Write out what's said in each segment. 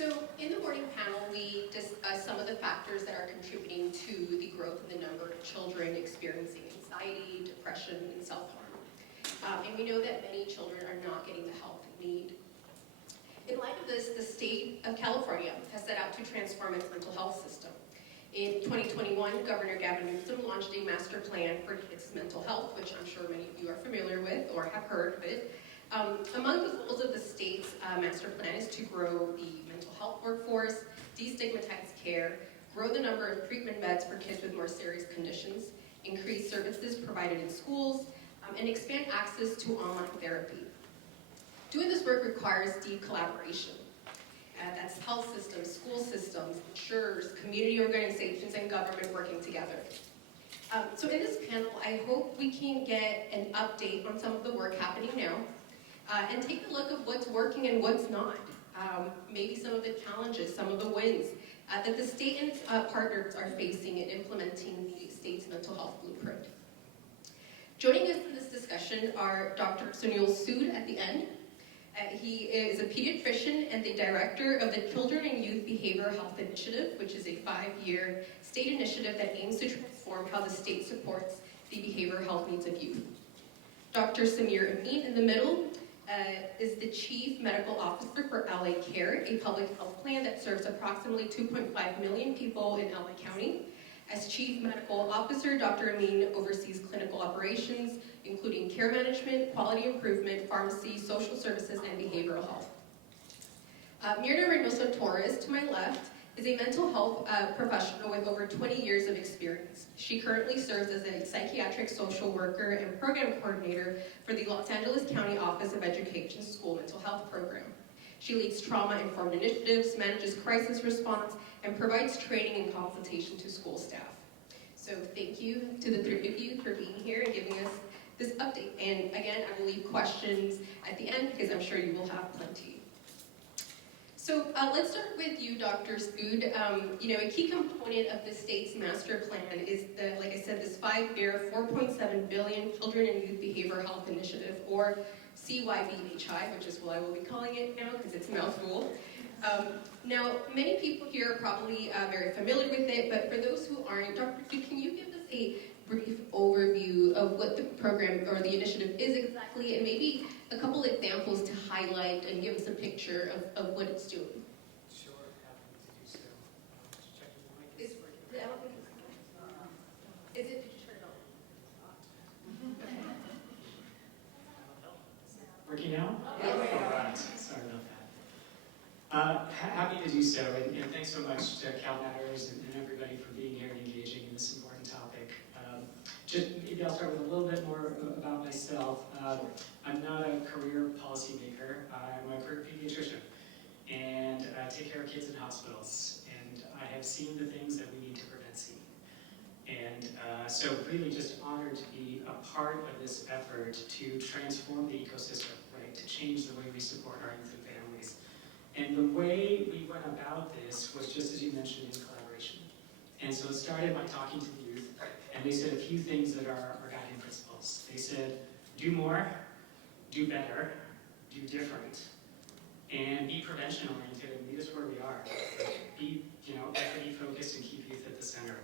So in the morning panel, we discussed some of the factors that are contributing to the growth in the number of children experiencing anxiety, depression, and self-harm. And we know that many children are not getting the help they need. In light of this, the state of California has set out to transform its mental health system. In 2021, Governor Gavin Newsom launched a master plan for kids' mental health, which I'm sure many of you are familiar with or have heard of it. Among the goals of the state's master plan is to grow the mental health workforce, destigmatize care, grow the number of treatment beds for kids with more serious conditions, increase services provided in schools, and expand access to online therapy. Doing this work requires deep collaboration. That's health systems, school systems, insurers, community organizations, and government working together. So in this panel, I hope we can get an update on some of the work happening now, and take a look at what's working and what's not. Maybe some of the challenges, some of the wins that the state and its partners are facing in implementing the state's mental health blueprint. Joining us in this discussion are Dr. Sunil Sood at the end. He is a pediatrician and the director of the Children and Youth Behavioral Health Initiative, which is a 5-year state initiative that aims to transform how the state supports the behavioral health needs of youth. Dr. Amin in the middle is the Chief Medical Officer for LA Care, a public health plan that serves approximately 2.5 million people in LA County. As Chief Medical Officer, Dr. Amin oversees clinical operations, including care management, quality improvement, pharmacy, social services, and behavioral health. Myrna Reynoso Torres, to my left, is a mental health professional with over 20 years of experience. She currently serves as a psychiatric social worker and program coordinator for the Los Angeles County Office of Education's School Mental Health Program. She leads trauma-informed initiatives, manages crisis response, and provides training and consultation to school staff. So thank you to the three of you for being here and giving us this update. And again, I will leave questions at the end because I'm sure you will have plenty. So let's start with you, Dr. Sood. A key component of the state's master plan is, like I said, this 5-year, $4.7 billion Children and Youth Behavioral Health Initiative, or CYBHI, which is what I will be calling it now because it's a mouthful. Now, many people here are probably very familiar with it, but for those who aren't, Dr. Sood, can you give us a brief overview of what the program or the initiative is exactly, and maybe a couple examples to highlight and give us a picture of what it's doing? Sure, happy to do so. Just check if the mic is working. I don't think it's Is it? Did you turn it on? Working now? Yes. All right, sorry about that. Happy to do so, and thanks so much to CalMatters and everybody for being here and engaging in this important topic. Maybe I'll start with a little bit more about myself. I'm not a career policymaker. I'm a career pediatrician, and I take care of kids in hospitals. And I have seen the things that we need to prevent seeing. And so really just honored to be a part of this effort to transform the ecosystem, right? To change the way we support our youth and families. And the way we went about this was just as you mentioned, in collaboration. And so it started by talking to the youth, and they said a few things that are our guiding principles. They said, do more, do better, do different, and be prevention-oriented and meet us where we are. Be, equity-focused and keep youth at the center.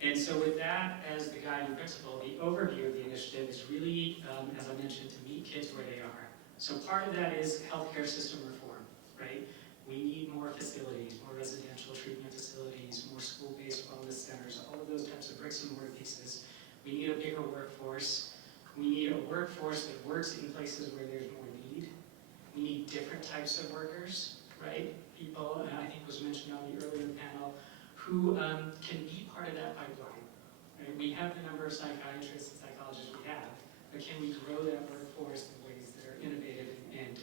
And so with that as the guiding principle, the overview of the initiative is really, as I mentioned, to meet kids where they are. So part of that is healthcare system reform, right? We need more facilities, more residential treatment facilities, more school-based wellness centers, all of those types of bricks and mortar pieces. We need a bigger workforce. We need a workforce that works in places where there's more need. We need different types of workers, right? People, and I think was mentioned on the earlier panel, who can be part of that pipeline. Right? We have the number of psychiatrists and psychologists we have, but can we grow that workforce in ways that are innovative and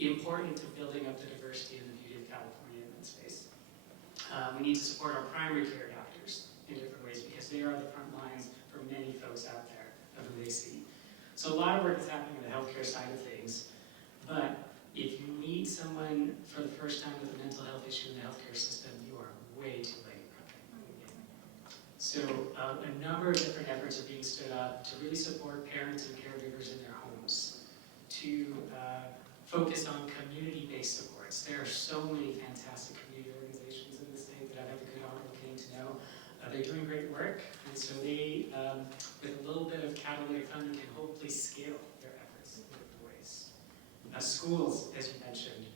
important to building up the diversity and the beauty of California in that space? We need to support our primary care doctors in different ways because they are the front lines for many folks out there of who they see. So a lot of work is happening on the healthcare side of things, but if you meet someone for the first time with a mental health issue in the healthcare system, you are way too late. So a number of different efforts are being stood up to really support parents and caregivers in their homes, to focus on community-based supports there are so many fantastic community organizations in the state that I've had the good honor of getting to know. They're doing great work, and so they, with a little bit of catalytic funding, can hopefully scale their efforts in different ways. Schools, as you mentioned,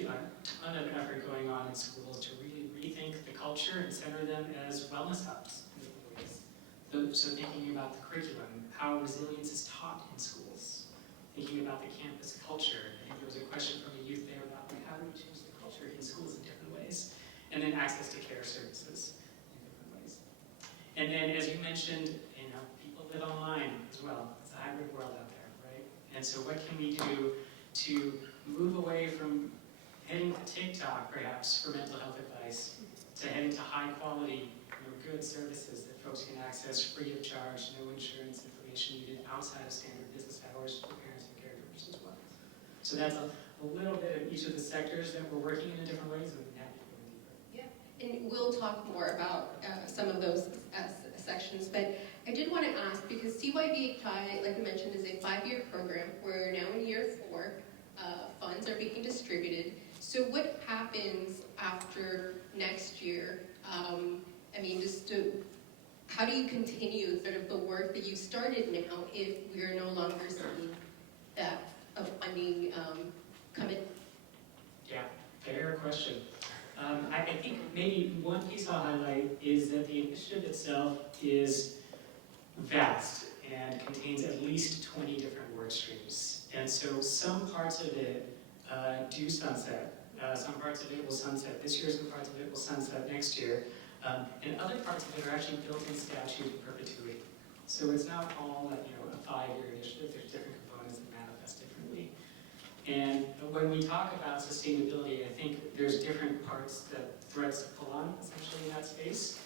a ton of effort going on in schools to really rethink the culture and center them as wellness hubs in different ways. So thinking about the curriculum, how resilience is taught in schools, thinking about the campus culture. I think there was a question from a youth there about like, how do we change the culture in schools in different ways, and then access to care services in different ways. And then, as you mentioned, people live online as well. It's a hybrid world out there, right? And so what can we do to move away from heading to TikTok, perhaps, for mental health advice, to heading to high quality, good services that folks can access free of charge, no insurance information needed outside of standard business hours for parents and caregivers as well. So that's a little bit of each of the sectors that we're working in different ways, and I'm happy to go deeper. Yeah, and we'll talk more about some of those sections, but I did want to ask, because CYBHI, like I mentioned, is a 5-year program. We're now in year 4. Funds are being distributed. So what happens after next year? How do you continue sort of the work that you started now if we're no longer seeing that funding come in? Yeah, fair question. I think maybe one piece I'll highlight is that the initiative itself is vast and contains at least 20 different work streams. And so some parts of it do sunset. Some parts of it will sunset this year, some parts of it will sunset next year. And other parts of it are actually built in statute in perpetuity. So it's not all a 5-year initiative. There's different components that manifest differently. And when we talk about sustainability, I think there's different parts, threads to pull on, essentially, in that space.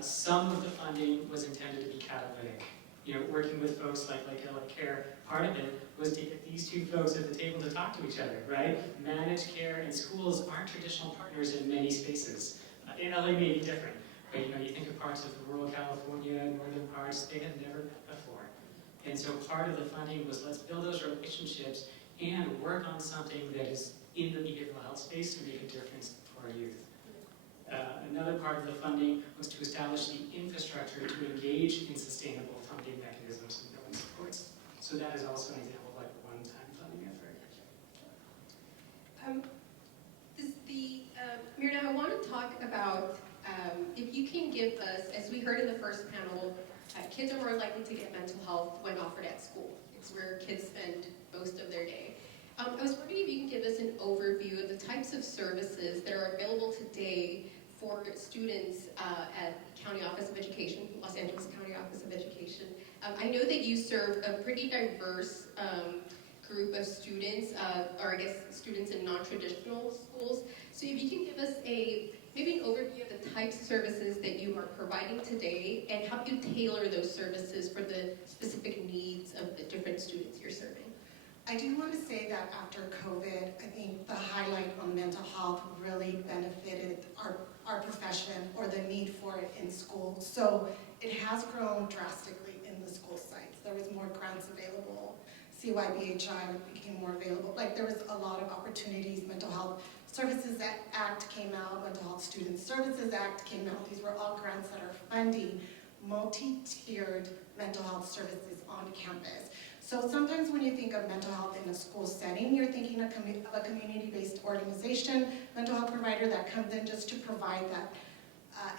Some of the funding was intended to be catalytic. Working with folks like Care, part of it was to get these two folks at the table to talk to each other, right? Managed care and schools aren't traditional partners in many spaces. In LA may be different, but you think of parts of rural California, northern parts, they had never met before. And so part of the funding was let's build those relationships and work on something that is in the behavioral health space to make a difference for our youth. Another part of the funding was to establish the infrastructure to engage in sustainable funding mechanisms and building supports. So that is also an example of like a one-time funding effort. Myrna, I want to talk about if you can give us, as we heard in the first panel, kids are more likely to get mental health when offered at school. It's where kids spend most of their day. I was wondering if you can give us an overview of the types of services that are available today for students at County Office of Education, Los Angeles County Office of Education. I know that you serve a pretty diverse group of students, or I guess students in non-traditional schools. So if you can give us maybe an overview of the types of services that you are providing today and how you tailor those services for the specific needs of the different students you're serving. I do want to say that after COVID, I think the highlight on mental health really benefited our profession, or the need for it in school. So it has grown drastically in the school sites. There was more grants available. CYBHI became more available. There was a lot of opportunities. Mental Health Services Act came out. Mental Health Student Services Act came out. These were all grants that are funding multi-tiered mental health services on campus. So sometimes when you think of mental health in a school setting, you're thinking of a community-based organization, mental health provider that comes in just to provide that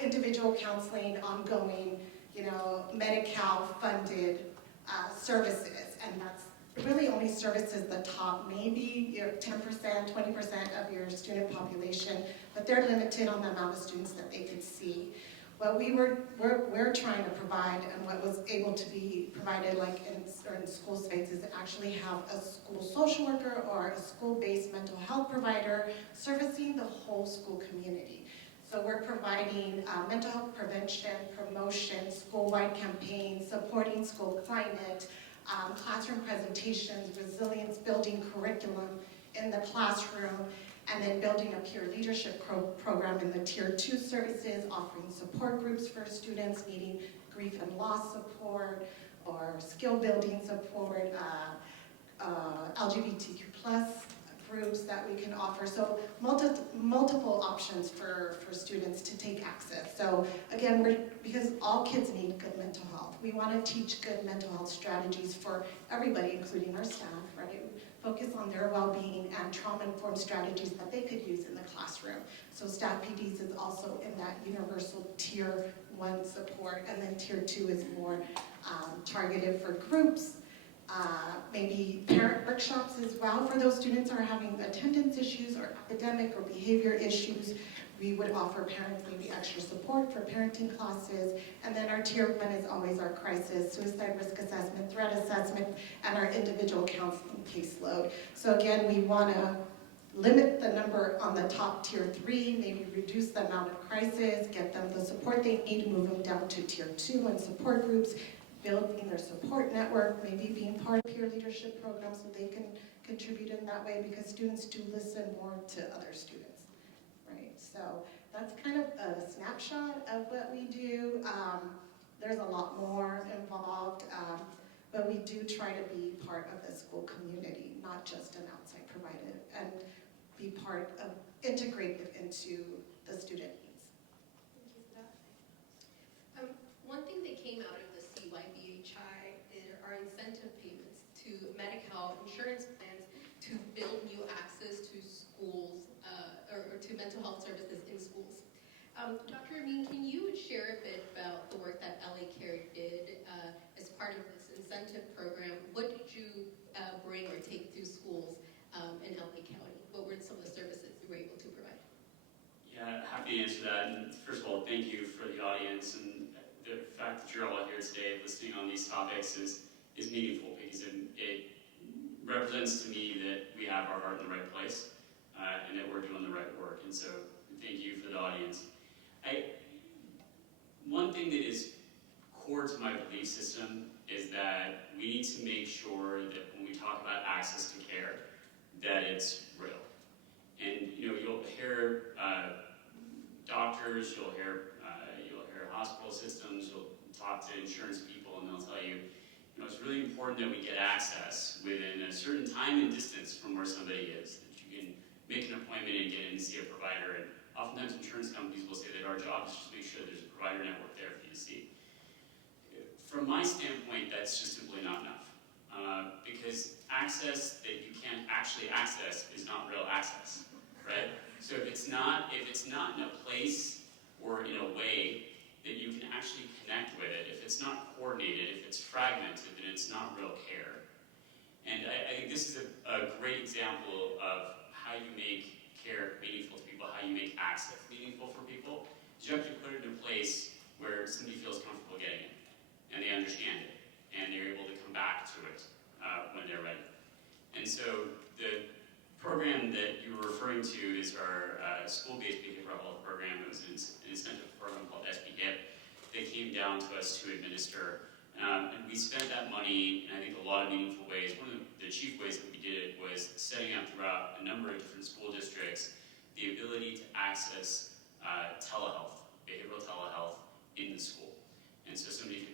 individual counseling, ongoing, Medi-Cal funded services, and that's really only services the top maybe 10%, 20% of your student population, but they're limited on the amount of students that they could see. What we're trying to provide, and what was able to be provided in certain school spaces, is actually have a school social worker or a school-based mental health provider servicing the whole school community. So we're providing mental health prevention, promotion, school-wide campaigns, supporting school climate, classroom presentations, resilience building curriculum in the classroom, and then building a peer leadership program in the Tier 2 services, offering support groups for students needing grief and loss support, or skill building support, LGBTQ+ groups that we can offer. So multiple options for students to take access. So again, because all kids need good mental health, we want to teach good mental health strategies for everybody, including our staff, right? Focus on their well-being and trauma-informed strategies that they could use in the classroom. So staff PDs is also in that universal tier 1 support, and then tier 2 is more targeted for groups, maybe parent workshops as well for those students who are having attendance issues or academic or behavior issues. We would offer parents maybe extra support for parenting classes. And then our tier 1 is always our crisis, suicide risk assessment, threat assessment, and our individual counseling caseload. So again, we want to limit the number on the top tier 3, maybe reduce the amount of crisis, get them the support they need, move them down to tier 2 and support groups, building their support network, maybe being part of peer leadership programs so they can contribute in that way, because students do listen more to other students, right? So that's kind of a snapshot of what we do. There's a lot more involved, but we do try to be part of the school community, not just an outside provider, and be part of, integrated into the student needs. Thank you for that. One thing that came out of the CYBHI are incentive payments to Medi-Cal insurance plans to build new access to schools or to mental health services in schools. Dr. Amin, can you share a bit about the work that LA Care did as part of this incentive program? What did you bring or take to schools in LA County? What were some of the services you were able to provide? Yeah, happy to answer that. And first of all, thank you for the audience, and the fact that you're all here today listening on these topics is meaningful, because it represents to me that we have our heart in the right place and that we're doing the right work. And so thank you for the audience. One thing that is core to my belief system is that we need to make sure that when we talk about access to care, that it's real. And you'll hear doctors, you'll hear hospital systems, you'll talk to insurance people, and they'll tell you, it's really important that we get access within a certain time and distance from where somebody is, that you can make an appointment and get in to see a provider. And oftentimes insurance companies will say that our job is just to make sure there's a provider network there for you to see. From my standpoint, that's just simply not enough. Because access that you can't actually access is not real access, right? So if it's not in a place or in a way that you can actually connect with it, if it's not coordinated, if it's fragmented, then it's not real care. And I think this is a great example of how you make care meaningful to people, how you make access meaningful for people. You have to put it in a place where somebody feels comfortable getting it, and they understand it, and they're able to come back to it when they're ready. And so the program that you were referring to is our school-based behavioral health program. It was an incentive program called SBHIP. They came down to us to administer, and we spent that money in, I think, a lot of meaningful ways. One of the chief ways that we did it was setting up throughout a number of different school districts the ability to access telehealth, behavioral telehealth in the school. And so somebody,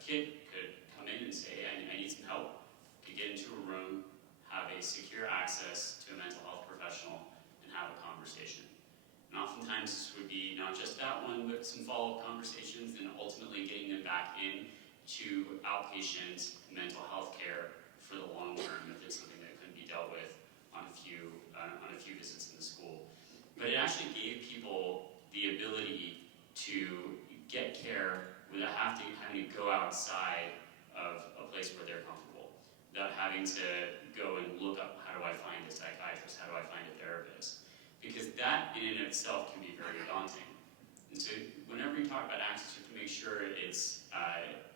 kid could come in and say, I need some help, could get into a room, have a secure access to a mental health professional, and have a conversation. And oftentimes this would be not just that one, but some follow-up conversations, and ultimately getting them back in to outpatient mental health care for the long term if it's something that couldn't be dealt with on a few visits in the school. But it actually gave people the ability to get care without having to go outside of a place where they're comfortable, without having to go and look up, how do I find a psychiatrist, how do I find a therapist? Because that in and of itself can be very daunting. And so whenever you talk about access, you have to make sure it's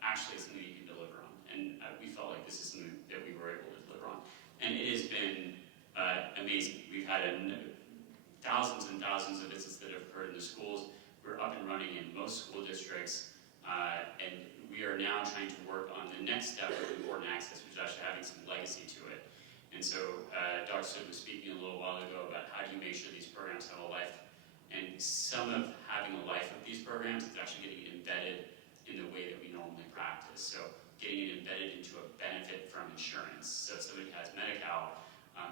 actually something you can deliver on. And we felt like this is something that we were able to deliver on. And it has been amazing. We've had thousands and thousands of visits that have occurred in the schools. We're up and running in most school districts, and we are now trying to work on the next step of important access, which is actually having some legacy to it. And so Dr. Sohil was speaking a little while ago about how do you make sure these programs have a life. And some of having a life of these programs is actually getting it embedded in the way that we normally practice. So getting it embedded into a benefit from insurance. So if somebody has Medi-Cal,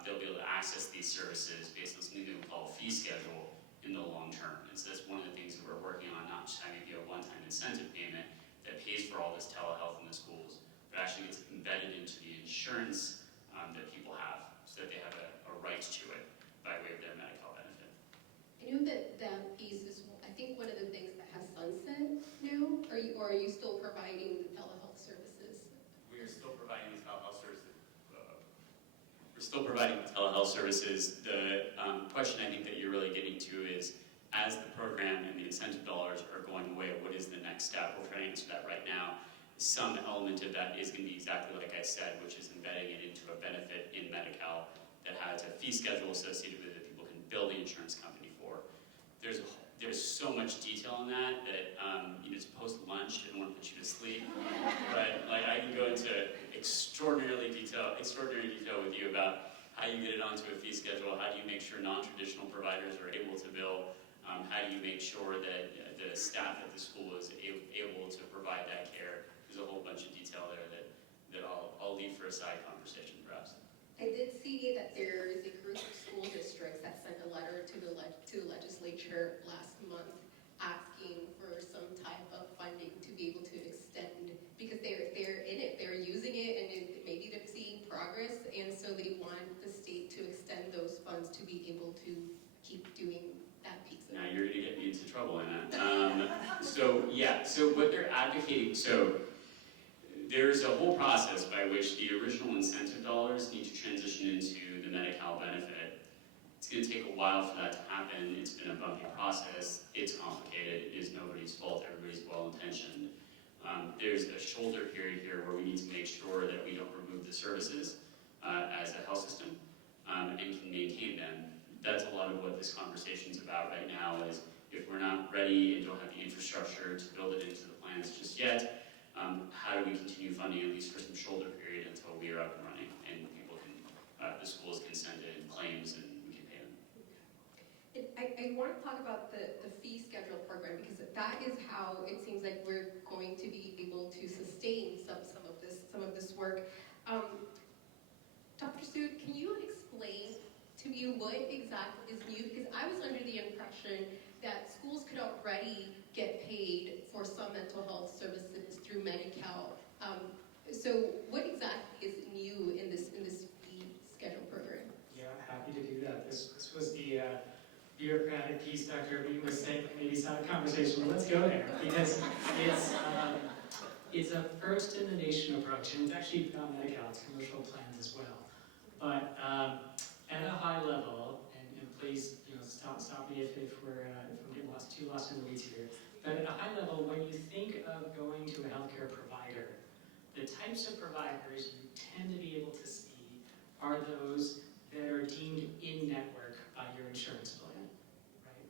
they'll be able to access these services based on something that we call a fee schedule in the long term. And so that's one of the things that we're working on, not just having it be a one-time incentive payment that pays for all this telehealth in the schools, but actually gets embedded into the insurance that people have, so that they have a right to it by way of their Medi-Cal benefit. I know that that piece is, I think, one of the things that has sunset now. Are you still providing the telehealth services? We are still providing the telehealth services. We're still providing the telehealth services. The question I think that you're really getting to is, as the program and the incentive dollars are going away, what is the next step? We're trying to answer that right now. Some element of that is going to be exactly like I said, which is embedding it into a benefit in Medi-Cal that has a fee schedule associated with it that people can bill the insurance company for. There's so much detail in that it's post-lunch. I don't want to put you to sleep, but like I can go into extraordinary detail with you about how you get it onto a fee schedule, how do you make sure non-traditional providers are able to bill, how do you make sure that the staff at the school is able to provide that care. There's a whole bunch of detail there that I'll leave for a side conversation perhaps. I did see that there is a group of school districts that sent a letter to the legislature last month asking for some type of funding to be able to extend, because they're in it, they're using it, and maybe they're seeing progress, and so they want the state to extend those funds to be able to keep doing that piece of it. Now you're going to get me into trouble in that. So what they're advocating, there's a whole process by which the original incentive dollars need to transition into the Medi-Cal benefit. It's going to take a while for that to happen. It's been a bumpy process. It's complicated. It is nobody's fault. Everybody's well-intentioned. There's a shoulder period here where we need to make sure that we don't remove the services as a health system and can maintain them. That's a lot of what this conversation is about right now, is if we're not ready and don't have the infrastructure to build it into the plans just yet, how do we continue funding, at least for some shoulder period, until we are up and running and people can, the schools can send in claims and we can pay them. I want to talk about the fee schedule program, because that is how it seems like we're going to be able to sustain some of this work. Dr. Sood, can you explain to me what exactly is new? Because I was under the impression that schools could already get paid for some mental health services through Medi-Cal. So what exactly is new in this fee schedule program? Yeah, happy to do that. This was the bureaucratic piece Dr. Amin was saying, maybe start a conversation. Well, let's go there, because it's a first-in-the-nation approach, and it's actually beyond Medi-Cal, it's commercial plans as well. But at a high level, and please stop me if I'm getting too lost in the weeds here, but at a high level, when you think of going to a healthcare provider, the types of providers you tend to be able to see are those that are deemed in-network by your insurance plan, right?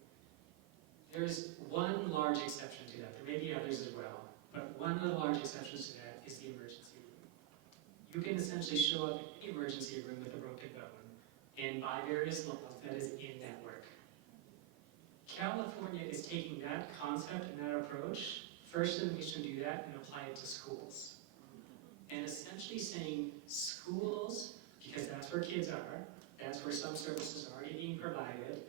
There's one large exception to that. There may be others as well, but one of the large exceptions to that is the emergency room. You can essentially show up in any emergency room with a broken bone, and by various laws, that is in-network. California is taking that concept and that approach, first in the nation to do that, and apply it to schools. And essentially saying schools, because that's where kids are, that's where some services are already being provided,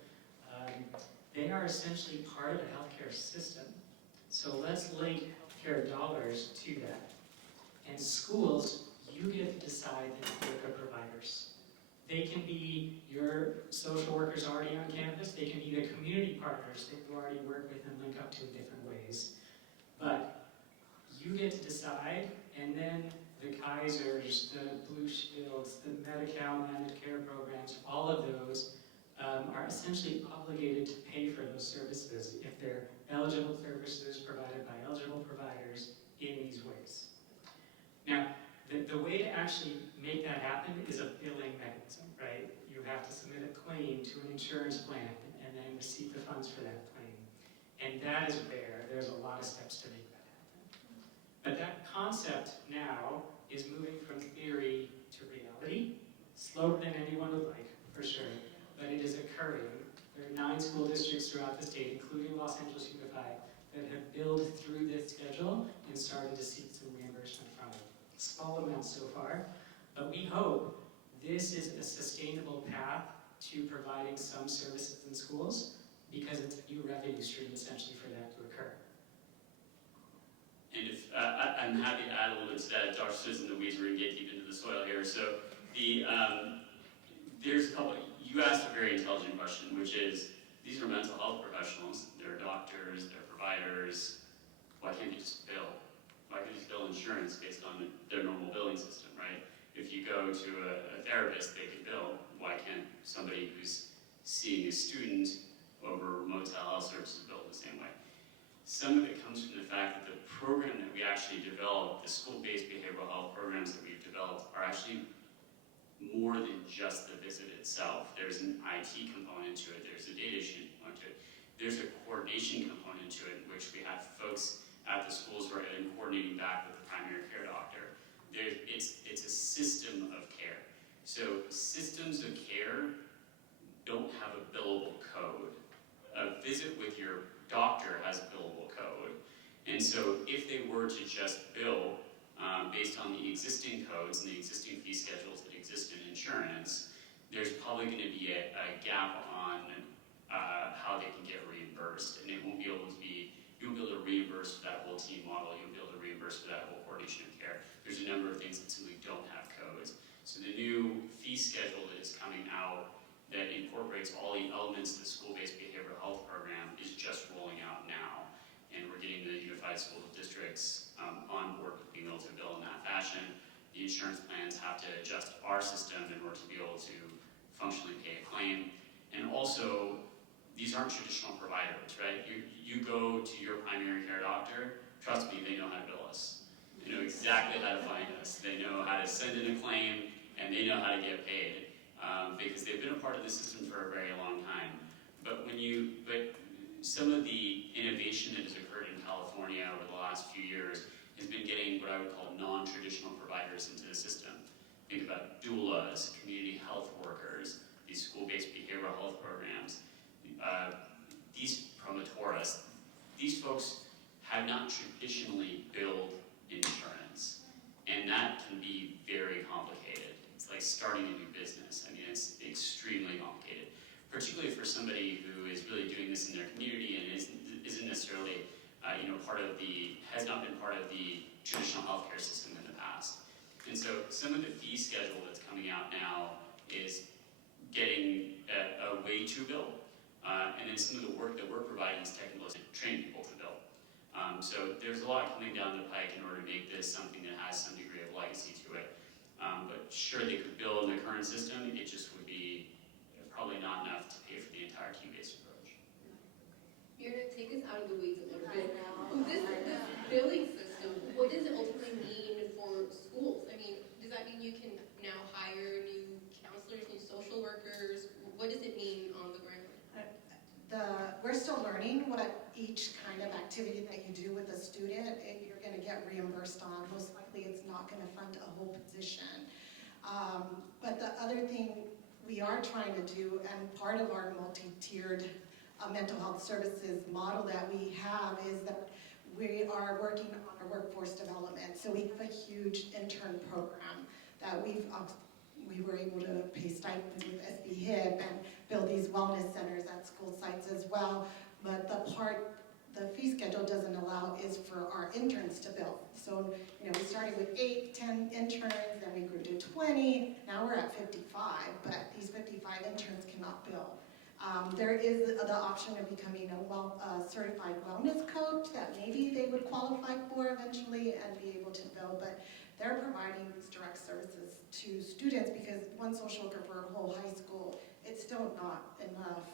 they are essentially part of the healthcare system. So let's link healthcare dollars to that. And schools, you get to decide the network of providers. They can be your social workers already on campus. They can be the community partners that you already work with and link up to in different ways. But you get to decide, and then the Kaisers, the Blue Shields, the Medi-Cal managed care programs, all of those are essentially obligated to pay for those services if they're eligible services provided by eligible providers in these ways. Now, the way to actually make that happen is a billing mechanism, right? You have to submit a claim to an insurance plan and then receive the funds for that claim. And that is where there's a lot of steps to make that happen. But that concept now is moving from theory to reality, slower than anyone would like, for sure, but it is occurring. There are 9 school districts throughout the state, including Los Angeles Unified, that have billed through this schedule and started to seek some reimbursement from it. Small amounts so far, but we hope this is a sustainable path to providing some services in schools because it's a new revenue stream essentially for that to occur. And if I'm happy to add a little bit to that. Dr. Sue's in the weeds, we're going to get deep into the soil here. So there's a couple. You asked a very intelligent question, which is these are mental health professionals. They're doctors, they're providers. Why can't they just bill? Why can't they just bill insurance based on their normal billing system, right? If you go to a therapist, they can bill. Why can't somebody who's seeing a student over motel health services bill the same way? Some of it comes from the fact that the program that we actually developed, the school-based behavioral health programs that we've developed, are actually more than just the visit itself. There's an IT component to it, there's a data sheet component to it, there's a coordination component to it, in which we have folks at the schools who are then coordinating back with the primary care doctor. It's a system of care. So systems of care don't have a billable code. A visit with your doctor has a billable code. And so if they were to just bill based on the existing codes and the existing fee schedules that exist in insurance, there's probably going to be a gap on how they can get reimbursed. And it won't be able to be, you won't be able to reimburse for that whole team model, you won't be able to reimburse for that whole coordination of care. There's a number of things that simply don't have codes. So the new fee schedule that is coming out that incorporates all the elements of the school-based behavioral health program is just rolling out now. And we're getting the unified school districts on board with being able to bill in that fashion. The insurance plans have to adjust our system in order to be able to functionally pay a claim. And also, these aren't traditional providers, right? You go to your primary care doctor, trust me, they know how to bill us. They know exactly how to find us. They know how to send in a claim, and they know how to get paid. Because they've been a part of the system for a very long time. But some of the innovation that has occurred in California over the last few years has been getting what I would call non-traditional providers into the system. Think about doulas, community health workers, these school-based behavioral health programs, these Torres. These folks have not traditionally billed insurance, and that can be very complicated. It's like starting a new business. I mean, it's extremely complicated, particularly for somebody who is really doing this in their community and isn't necessarily, has not been part of the traditional healthcare system in the past. And so some of the fee schedule that's coming out now is getting a way to bill, and then some of the work that we're providing is technical to train people to bill. So there's a lot coming down the pike in order to make this something that has some degree of legacy to it. But sure, they could bill in the current system, it just would be probably not enough to pay for the entire queue-based approach. Myrna, take us out of the weeds a little bit. This billing system, what does it ultimately mean for schools? I mean, does that mean you can now hire new counselors, new social workers? What does it mean on the ground? We're still learning what each kind of activity that you do with a student, you're going to get reimbursed on. Most likely it's not going to fund a whole position. But the other thing we are trying to do, and part of our multi-tiered mental health services model that we have, is that we are working on our workforce development. So we have a huge intern program that we were able to pay stipends with SB HIP and build these wellness centers at school sites as well. But the fee schedule doesn't allow is for our interns to bill. So, we started with 8, 10 interns, then we grew to 20, now we're at 55, but these 55 interns cannot bill. There is the option of becoming a certified wellness coach that maybe they would qualify for eventually and be able to bill, but they're providing these direct services to students because one social worker for a whole high school, it's still not enough,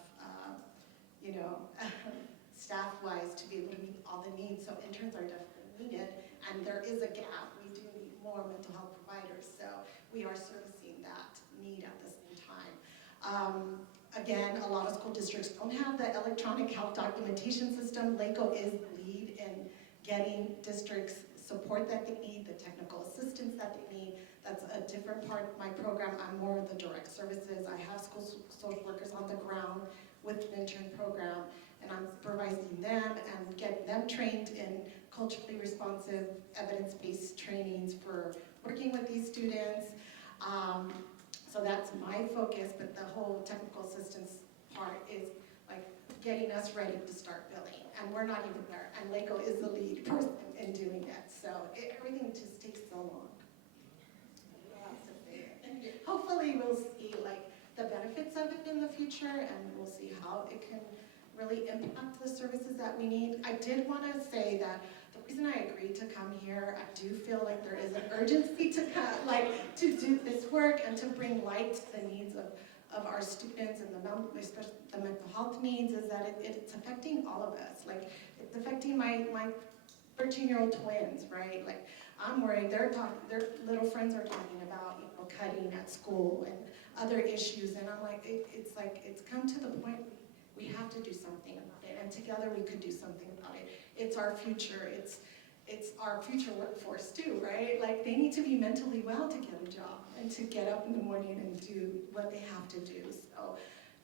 staff-wise to be able to meet all the needs. So interns are definitely needed, and there is a gap. We do need more mental health providers, so we are servicing that need at the same time. Again, a lot of school districts don't have the electronic health documentation system. LACO is the lead in getting districts support that they need, the technical assistance that they need. That's a different part of my program. I'm more of the direct services. I have school social workers on the ground with an intern program, and I'm supervising them and getting them trained in culturally responsive, evidence-based trainings for working with these students. So focus, but the whole technical assistance part is like getting us ready to start billing. And we're not even there. And LACO is the lead person in doing it. So everything just takes so long. Hopefully we'll see like the benefits of it in the future, and we'll see how it can really impact the services that we need. I did want to say that the reason I agreed to come here, I do feel like there is an urgency to to do this work and to bring light to the needs of our students and especially the mental health needs, is that it's affecting all of us. Like, it's affecting my 13-year-old twins, right? Like, I'm worried. Their little friends are talking about, cutting at school and other issues, and I'm like, it's come to the point we have to do something about it, and together we could do something about it. It's our future. It's our future workforce too, right? Like, they need to be mentally well to get a job and to get up in the morning and do what they have to do. So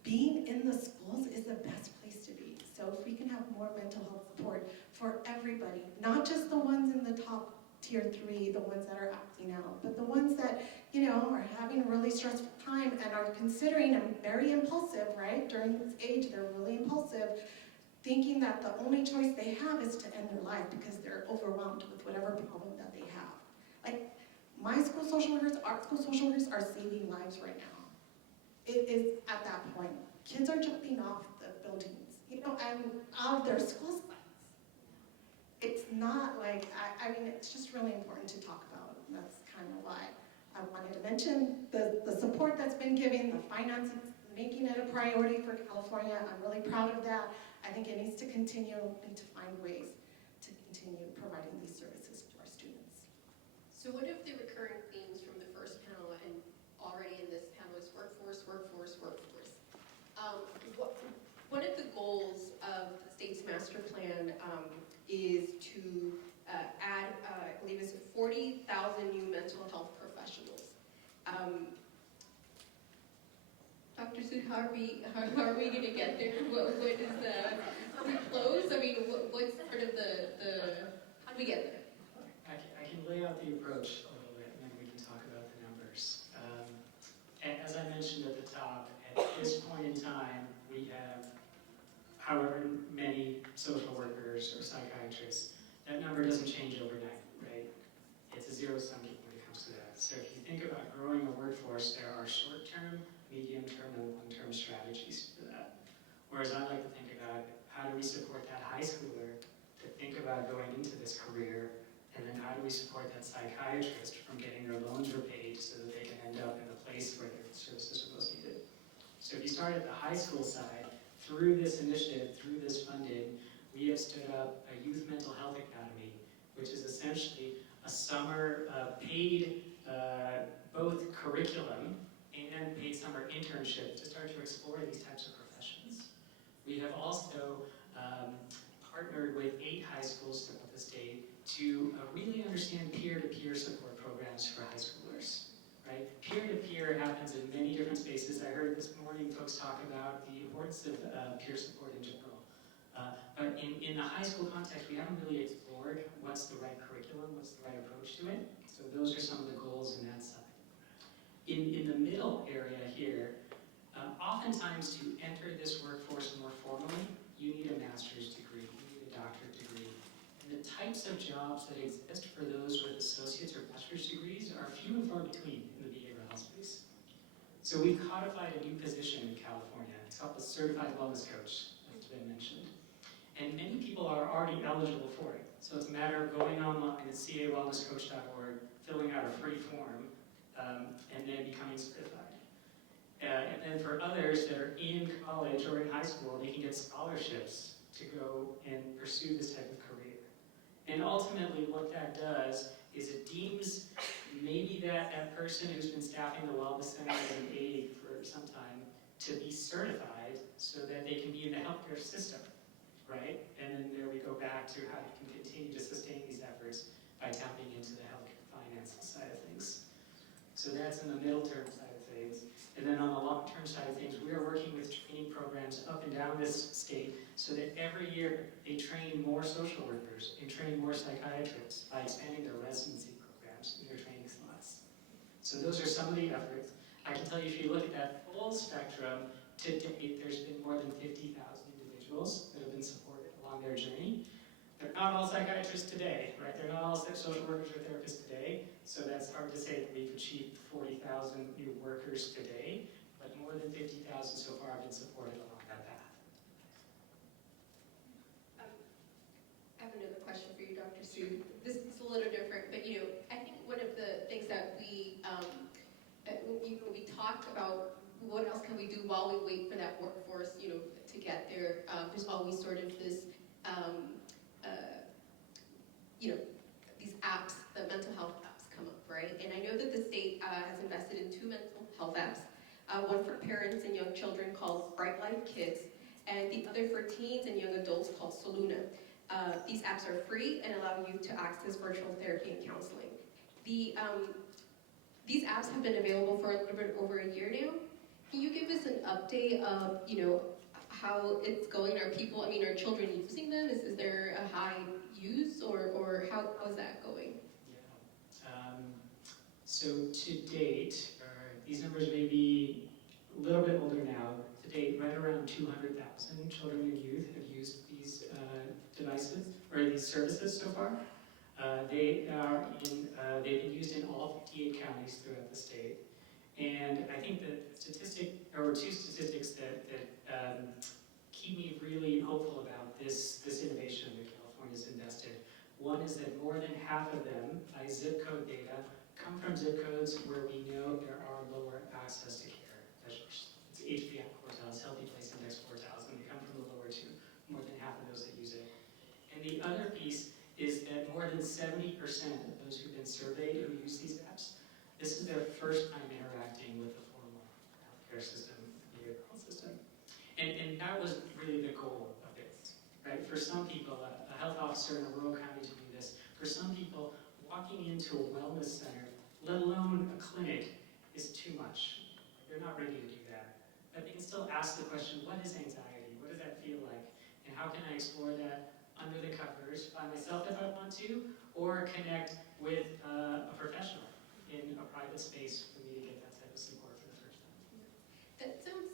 being in the schools is the best place to be. So if we can have more mental health support for everybody, not just the ones in the top tier 3, the ones that are acting out, but the ones that, are having a really stressful time and are considering, and very impulsive, right? During this age, they're really impulsive, thinking that the only choice they have is to end their life because they're overwhelmed with whatever problem that they have. Like, my school social workers, our school social workers are saving lives right now. It is at that point. Kids are jumping off the buildings, and out of their school sites. It's not like, it's just really important to talk about. That's kind of why I wanted to mention the support that's been given, the finances, making it a priority for California. I'm really proud of that. I think it needs to continue. We need to find ways to continue providing these services to our students. So one of the recurring themes from the first panel and already in this panel is workforce, workforce, workforce. One of the goals of the state's master plan is to add, I believe it's 40,000 new mental health professionals. Dr. Sood, how are we going to get there? What is are we close? What's sort of how do we get there? I can lay out the approach a little bit, and then we can talk about the numbers. As I mentioned at the top, at this point in time, we have however many social workers or psychiatrists. That number doesn't change overnight, right? It's a zero-sum game when it comes to that. So if you think about growing a workforce, there are short-term, medium-term, and long-term strategies for that. Whereas I like to think about how do we support that high schooler to think about going into this career, and then how do we support that psychiatrist from getting their loans repaid so that they can end up in the place where their services are most needed. So if you start at the high school side, through this initiative, through this funding, we have stood up a youth mental health academy, which is essentially a summer paid both curriculum and paid summer internship to start to explore these types of professions. We have also partnered with 8 high schools throughout the state to really understand peer-to-peer support programs for high schoolers. Right? Peer-to-peer happens in many different spaces. I heard this morning folks talk about the importance of peer support in general. But in the high school context, we haven't really explored what's the right curriculum, what's the right approach to it. So those are some of the goals in that side. In the middle area here, oftentimes to enter this workforce more formally, you need a master's degree, you need a doctorate degree. And the types of jobs that exist for those with associates or master's degrees are few and far between in the behavioral health space. So we've codified a new position in California. It's called the Certified Wellness Coach, as has been mentioned. And many people are already eligible for it. So it's a matter of going online at cawellnesscoach.org, filling out a free form, and then becoming certified. And then for others that are in college or in high school, they can get scholarships to go and pursue this type of career. And ultimately what that does is it deems maybe that person who's been staffing the wellness center as an aide for some time to be certified so that they can be in the healthcare system, right? And then there we go back to how you can continue to sustain these efforts by tapping into the healthcare finances side of things. So that's in the middle term side of things. And then on the long-term side of things, we are working with training programs up and down this state so that every year they train more social workers and train more psychiatrists by expanding their residency programs in their training slots. So those are some of the efforts. I can tell you, if you look at that full spectrum, to date, there's been more than 50,000 individuals that have been supported along their journey. They're not all psychiatrists today, right? They're not all social workers or therapists today, so that's hard to say that we've achieved 40,000 new workers today, but more than 50,000 so far have been supported along that path. I have another question for you, Dr. Sue. This is a little different, but I think one of the things that we talked about, what else can we do while we wait for that workforce, to get there. There's always sort of this, these apps, the mental health apps come up, right? And I know that the state has invested in 2 mental health apps, one for parents and young children called Bright Life Kids, and the other for teens and young adults called Soluna. These apps are free and allow you to access virtual therapy and counseling. These apps have been available for a little bit over a year now. Can you give us an update of, how it's going? Are children using them? Is there a high use, or how is that going? Yeah. So to date, these numbers may be a little bit older now. To date, right around 200,000 children and youth have used these devices, or these services so far. They've been used in all 58 counties throughout the state. And I think the two statistics that keep me really hopeful about this innovation that California's invested. One is that more than half of them, by zip code data, come from zip codes where we know there are lower access to care measures. It's HBI quartiles, Healthy Place Index quartiles, and they come from the lower two, more than half of those that use it. And the other piece is that more than 70% of those who've been surveyed who use these apps, this is their first time interacting with the formal healthcare system, the behavioral health system. And that was really the goal of this, right? For some people, a health officer in a rural county to do this. For some people, walking into a wellness center, let alone a clinic, is too much. They're not ready to do that. But they can still ask the question, what is anxiety? What does that feel like? And how can I explore that under the covers by myself if I want to, or connect with a professional in a private space for me to get that type of support for the first time. That sounds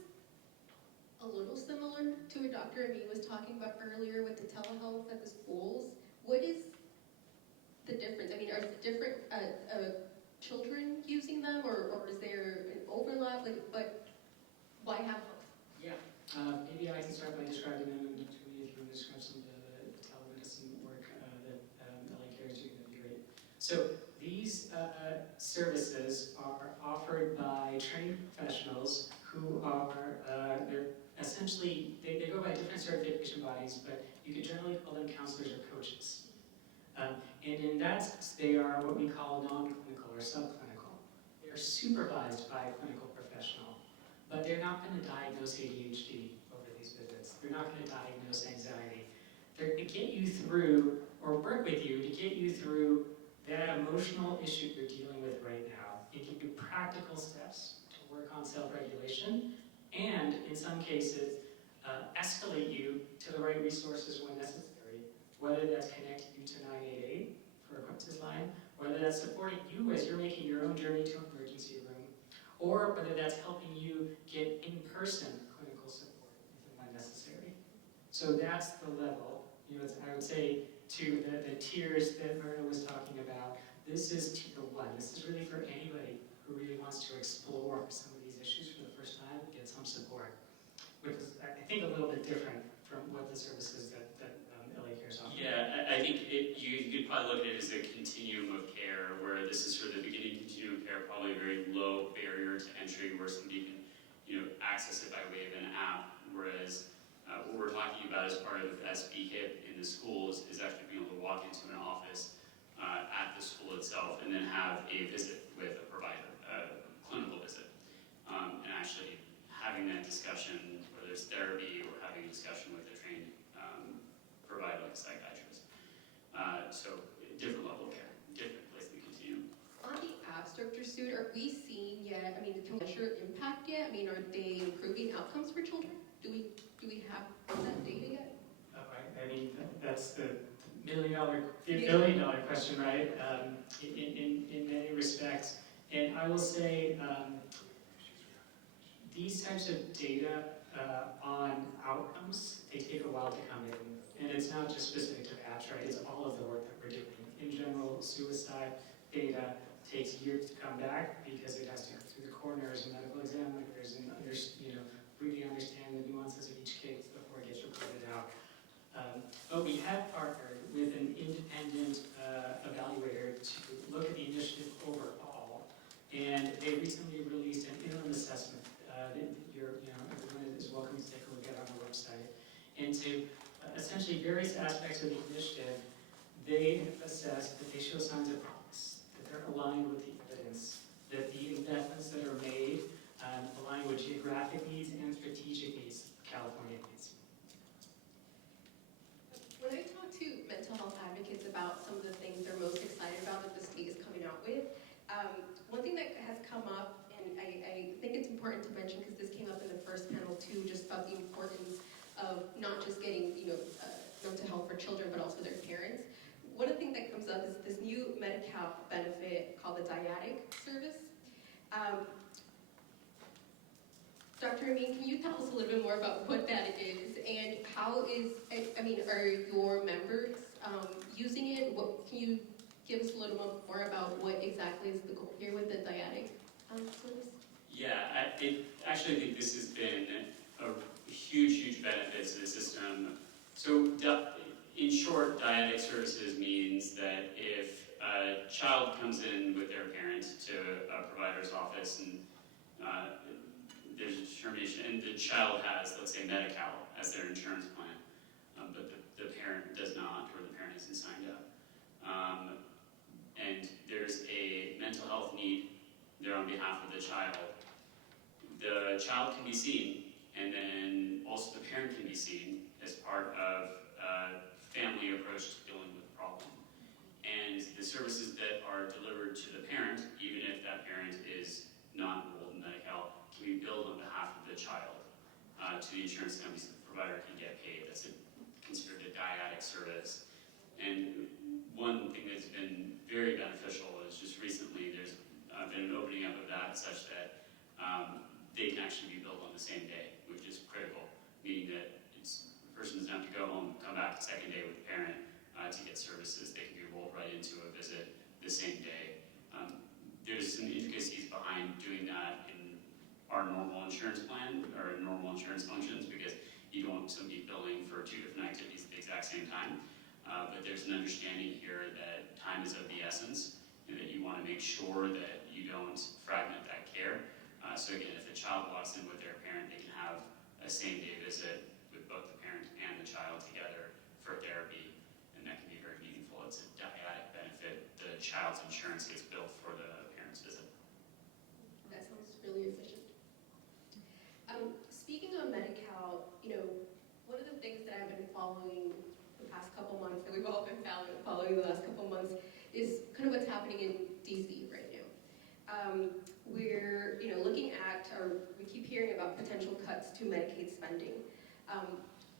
a little similar to what Dr. Amin was talking about earlier with the telehealth at the schools. What is the difference? Are different children using them, or is there an overlap? But why have both? Yeah. Maybe I can start by describing them, and Dr. Amin, if you want to describe some of the telemedicine work that LA Care is doing, that'd be great. So these services are offered by trained professionals who are, they're essentially, they go by different certification bodies, but you could generally call them counselors or coaches. And in that sense, they are what we call non-clinical or subclinical. They are supervised by a clinical professional, but they're not going to diagnose ADHD over these visits. They're not going to diagnose anxiety. They're going to get you through, or work with you to get you through that emotional issue you're dealing with right now, and give you practical steps to work on self-regulation, and in some cases, escalate you to the right resources when necessary, whether that's connecting you to 988 for a crisis line, whether that's supporting you as you're making your own journey to an emergency room, or whether that's helping you get in-person clinical support if and when necessary. So that's the level. I would say to the tiers that Myrna was talking about, this is tier 1. This is really for anybody who really wants to explore some of these issues for the first time and get some support, which is, I think, a little bit different from what the services that LA Care is offering. Yeah, I think you could probably look at it as a continuum of care, where this is sort of the beginning continuum of care, probably a very low barrier to entry, where somebody can, access it by way of an app, whereas what we're talking about as part of SBHIP in the schools is actually being able to walk into an office at the school itself and then have a visit with a provider, a clinical visit, and actually having that discussion, whether it's therapy or having a discussion with a trained provider like a psychiatrist. So different level of care, different place in the continuum. On the apps, Dr. Sue, are we seeing yet, can we measure impact yet? Are they improving outcomes for children? Do we have that data yet? That's the billion-dollar question, right? In many respects. And I will say, types of data on outcomes, they take a while to come in. And it's not just specific to VATS, right? It's all of the work that we're doing. In general, suicide data takes years to come back because it has to go through the coroners and medical examiners and really understand the nuances of each case before it gets reported out. But we have partnered with an independent evaluator to look at the initiative overall, and they recently released an interim assessment that everyone is welcome to take a look at on the website. And to essentially various aspects of the initiative, they assess that they show signs of promise, that they're aligned with the evidence, that the investments that are made align with geographic needs and strategic needs of California needs. When I talk to mental health advocates about some of the things they're most excited about that the state is coming out with, one thing that has come up, and I think it's important to mention because this came up in the first panel too, just about the importance of not just getting mental health for children, but also their parents. One of the things that comes up is this new Medi-Cal benefit called the dyadic service. Dr. Amin, can you tell us a little bit more about what that is and how are your members using it? Can you give us a little more about what exactly is the goal here with the dyadic service? Yeah, I actually think this has been a huge benefit to the system. So in short, dyadic services means that if a child comes in with their parent to a provider's office and there's a determination, and the child has, let's say, Medi-Cal as their insurance plan, but the parent does not, or the parent isn't signed up. And there's a mental health need there on behalf of the child can be seen, and then also the parent can be seen as part of a family approach to dealing with the problem. And the services that are delivered to the parent, even if that parent is not enrolled in Medi-Cal, can be billed on behalf of the child to the insurance company so the provider can get paid. That's considered a dyadic service. And one thing that's been very beneficial is just recently there's been an opening up of that such that they can actually be billed on the same day, which is critical, meaning that the person doesn't have to go home, come back the second day with the parent to get services. They can be rolled right into a visit the same day. There's some intricacies behind doing that in our normal insurance plan or normal insurance functions because you don't want somebody billing for two different activities at the exact same time. But there's an understanding here that time is of the essence and that you want to make sure that you don't fragment that care. So again, if a child walks in with their parent, they can have a same-day visit with both the parent and the child together for therapy, and that can be very meaningful. It's a dyadic benefit. The child's insurance gets billed for the parent's visit. That sounds really efficient. Speaking of Medi-Cal, one of the things that I've been following the past couple months, that we've all been following the last couple months, is kind of what's happening in DC right now. We're looking at, or we keep hearing about potential cuts to Medicaid spending.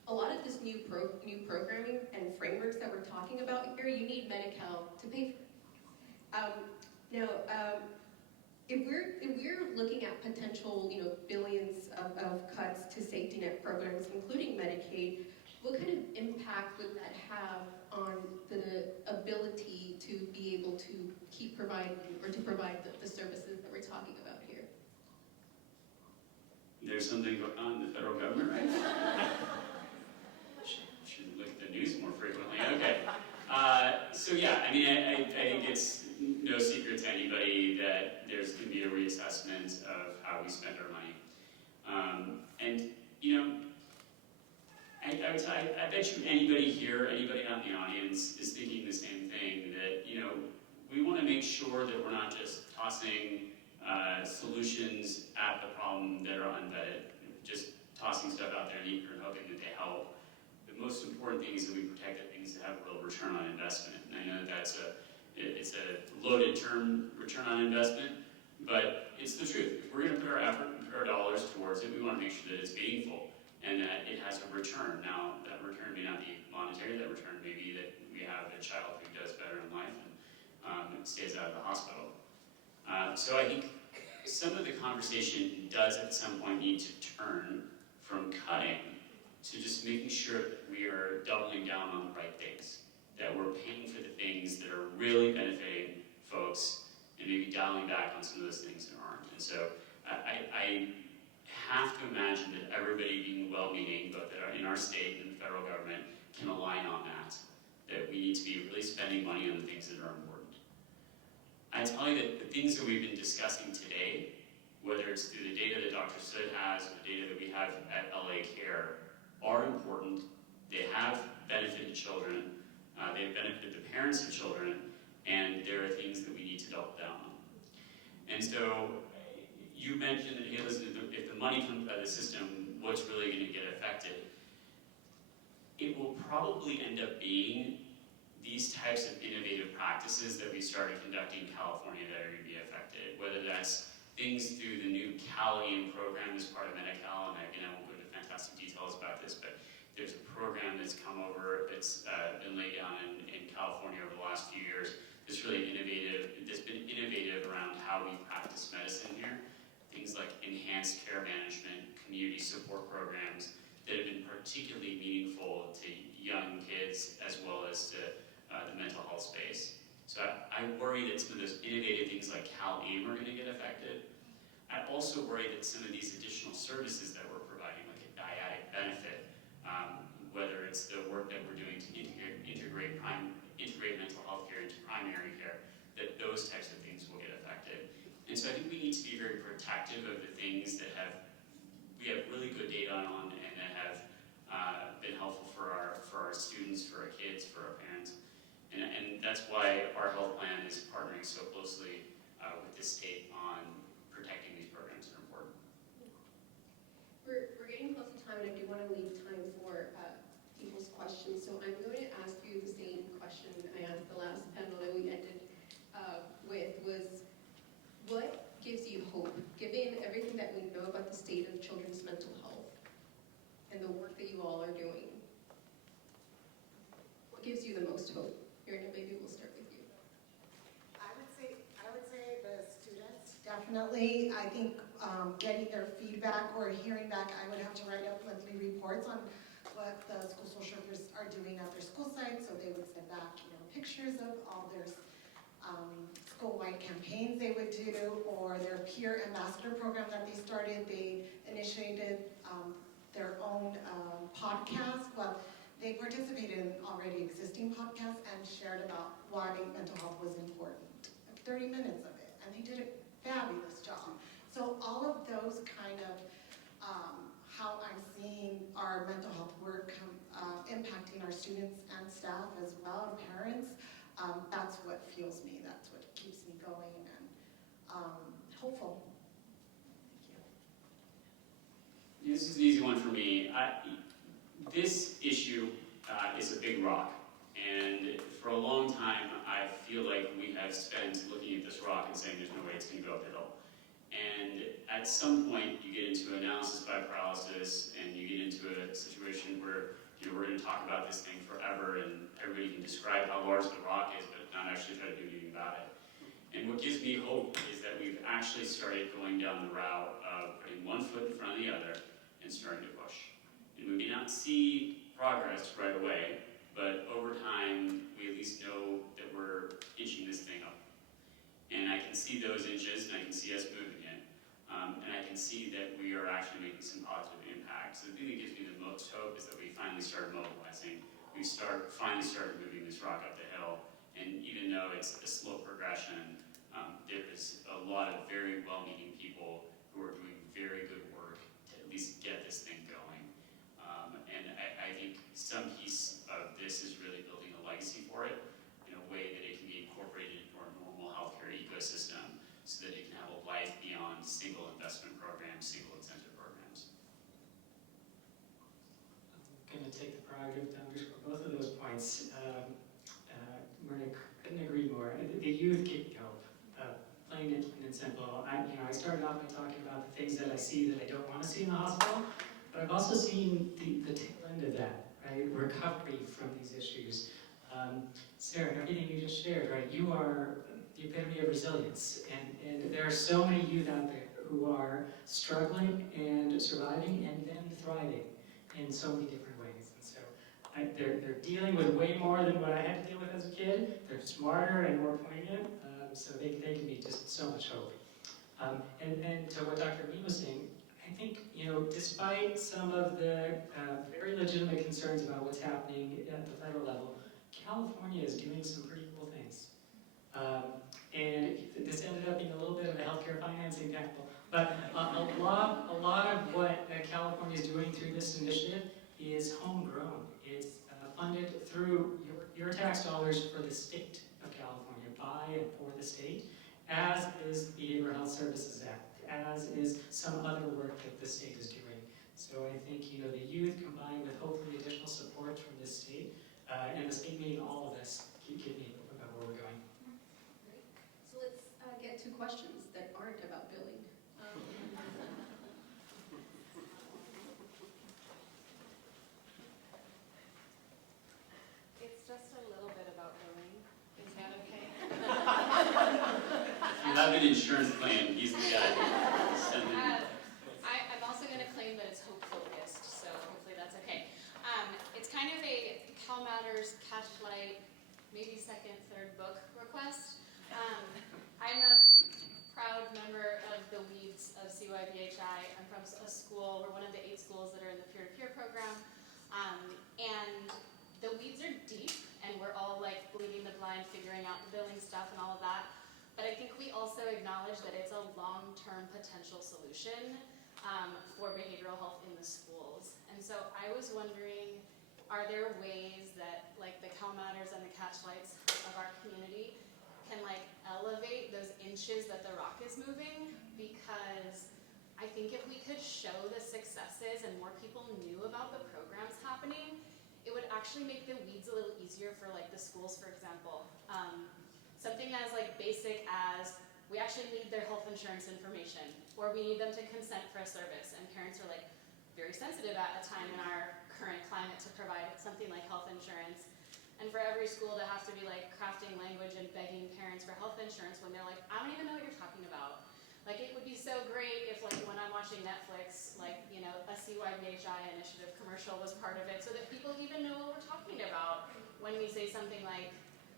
A lot of this new programming and frameworks that we're talking about here, you need Medi-Cal to pay for. Now, if we're looking at potential, billions of cuts to safety net programs, including Medicaid, what kind of impact would that have on the ability to be able to keep providing or to provide the services that we're talking about here? There's something going on in the federal government right now. Should look at the news more frequently. Okay. So yeah, I think it's no secret to anybody that there's going to be a reassessment of how we spend our money. I bet you anybody here, anybody out in the audience is thinking the same thing, that, we want to make sure that we're not just tossing solutions at the problem that are unvetted, just tossing stuff out there and hoping that they help. The most important thing is that we protect the things that have real return on investment. And I know that it's a loaded term, return on investment, but it's the truth. If we're going to put our effort and put our dollars towards it, we want to make sure that it's meaningful and that it has a return. Now, that return may not be monetary. That return may be that we have a child who does better in life and stays out of the hospital. So I think some of the conversation does at some point need to turn from cutting to just making sure that we are doubling down on the right things, that we're paying for the things that are really benefiting folks and maybe dialing back on some of those things that aren't. And so I have to imagine that everybody being well-meaning, both in our state and the federal government, can align on that we need to be really spending money on the things that are important. I tell you that the things that we've been discussing today, whether it's through the data that Dr. Sohil has or the data that we have at LA Care, are important. They have benefited children, they've benefited the parents of children, and there are things that we need to double down on. And so, you mentioned that, hey, listen, if the money comes out of the system, what's really going to get affected? It will probably end up being these types of innovative practices that we started conducting in California that are going to be affected, whether that's things through the new CalAIM program as part of Medi-Cal, and again, I won't go into fantastic details about this, but there's a program that's come over that's been laid down in California over the last few years that's really innovative, that's been innovative around how we practice medicine here. Things like enhanced care management, community support programs that have been particularly meaningful to young kids as well as to the mental health space. So I worry that some of those innovative things like CalAIM are going to get affected. I also worry that some of these additional services that we're providing, like a dyadic benefit, whether it's the work that we're doing to integrate mental health care into primary care, that those types of things will get affected. And so I think we need to be very protective of the things that we have really good data on and that have been helpful for our students, for our kids, for our parents. And that's why our health plan is partnering so closely with the state on protecting these programs that are important. We're getting close to time, and I do want to leave time for people's questions. So I'm going to ask you the same question I asked the last panel that we ended with, was what gives you hope, given everything that we know about the state of children's mental health and the work that you all are doing? What gives you the most hope? Myrna, maybe we'll start with you. I would say the students, definitely. I think getting their feedback or hearing back, I would have to write up monthly reports on what the school social workers are doing at their school sites, so they would send back, pictures of all their school-wide campaigns they would do, or their peer ambassador program that they started. They initiated their own podcast, but they participated in already existing podcasts and shared about why mental health was important. 30 minutes of it, and they did a fabulous job. So all of those kind of how I'm seeing our mental health work impacting our students and staff as well, and parents, that's what fuels me, that's what keeps me going and hopeful. Thank you. This is an easy one for me. This issue is a big rock, and for a long time I feel like we have spent looking at this rock and saying there's no way it's going to go uphill. And at some point you get into analysis by paralysis, and you get into a situation where we're going to talk about this thing forever, and everybody can describe how large the rock is, but not actually try to do anything about it. And what gives me hope is that we've actually started going down the route of putting one foot in front of the other and starting to push. And we may not see progress right away, but over time, we at least know that we're inching this thing up. And I can see those inches, and I can see us moving it. And I can see that we are actually making some positive impact. So the thing that gives me the most hope is that we finally started mobilizing. We finally started moving this rock up the hill. And even though it's a slow progression, there is a lot of very well-meaning people who are doing very good work to at least get this thing going. And I think some piece of this is really building a legacy for it in a way that it can be incorporated into our normal healthcare ecosystem so that it can have a life beyond single investment programs, single incentive programs. I'm going to take the prerogative to underscore both of those points. Myrna, couldn't agree more. The youth give me hope. Plain and simple. I started off by talking about the things that I see that I don't want to see in the hospital, but I've also seen the tail end of that, right? Recovery from these issues. Sarah, everything you just shared, right? You are the epitome of resilience. And there are so many youth out there who are struggling and surviving and then thriving in so many different ways. And so they're dealing with way more than what I had to deal with as a kid. They're smarter and more poignant, so they can be just so much hope. And to what Dr. Amin was saying, I think, despite some of the very legitimate concerns about what's happening at the federal level, California is doing some pretty cool things. And this ended up being a little bit of a healthcare financing example, but a lot of what California is doing through this initiative is homegrown. It's funded through your tax dollars for the state of California, by and for the state, as is the Behavioral Health Services Act, as is some other work that the state is doing. So I think, the youth combined with hopefully additional support from the state, and the state meaning all of us, give me about where we're going. Great. So let's get to questions that aren't about billing. It's just a little bit about billing. Is that okay? If you have an insurance claim, he's the guy who sent it. I'm also going to claim that it's hope-focused, so hopefully that's okay. It's kind of a CalMatters, Catchlight, maybe second, third book request. I'm a proud member of the Weeds of CYBHI. I'm from a school, we're one of the 8 schools that are in the peer-to-peer program. And the weeds are deep, and we're all like bleeding the blind, figuring out the billing stuff and all of that. But I think we also acknowledge that it's a long-term potential solution for behavioral health in the schools. And so I was wondering, are there ways that like the CalMatters and the Catchlights of our community can like elevate those inches that the rock is moving? Because I think if we could show the successes and more people knew about the programs happening, it would actually make the weeds a little easier for like the schools, for example. Something as like basic as we actually need their health insurance information, or we need them to consent for a service, and parents are like very sensitive at a time in our current climate to provide something like health insurance. And for every school to have to be like crafting language and begging parents for health insurance when they're like, I don't even know what you're talking about. Like it would be so great if like when I'm watching Netflix, like, a CYBHI initiative commercial was part of it so that people even know what we're talking about when we say something like,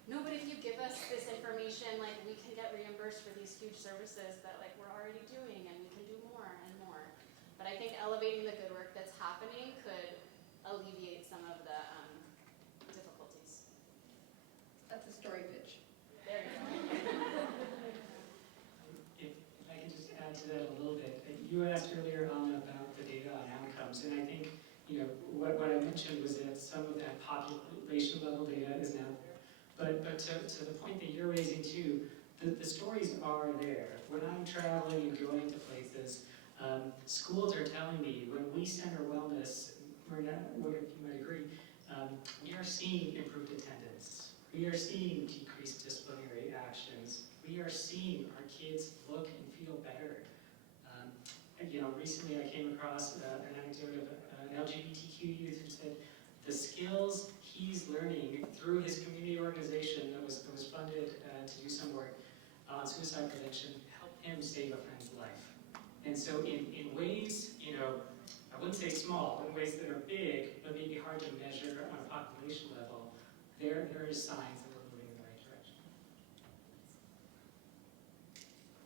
no, but if you give us this information, like we can get reimbursed for these huge services that like we're already doing, and we can do more and more. But I think elevating the good work that's happening could alleviate some of the difficulties. That's a story pitch. There you go. If I can just add to that a little bit. You asked earlier on about the data on outcomes, and I think, what I mentioned was that some of that population level data is now there. But to the point that you're raising too, the stories are there. When I'm traveling and going to places, schools are telling me when we center wellness, Myrna, you might agree, we are seeing improved attendance. We are seeing decreased disciplinary actions. We are seeing our kids look and feel better. Recently I came across an anecdote of an LGBTQ youth who said the skills he's learning through his community organization that was funded to do some work on suicide prevention helped him save a friend's life. And so in ways, I wouldn't say small, in ways that are big, but maybe hard to measure on a population level, there is signs that we're moving in the right direction.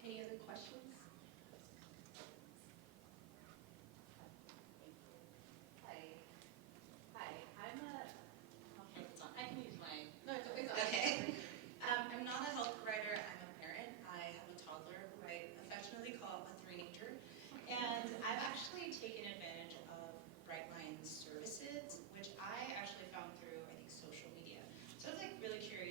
Any other questions? Hi, I'm a, I'll put this on. I can use my, No, it's okay. okay. I'm not a health provider, I'm a parent. I have a toddler who I affectionately call a three-nager. And I've actually taken advantage of Brightline's services, which I actually found through, I think, social media. So I was like really curious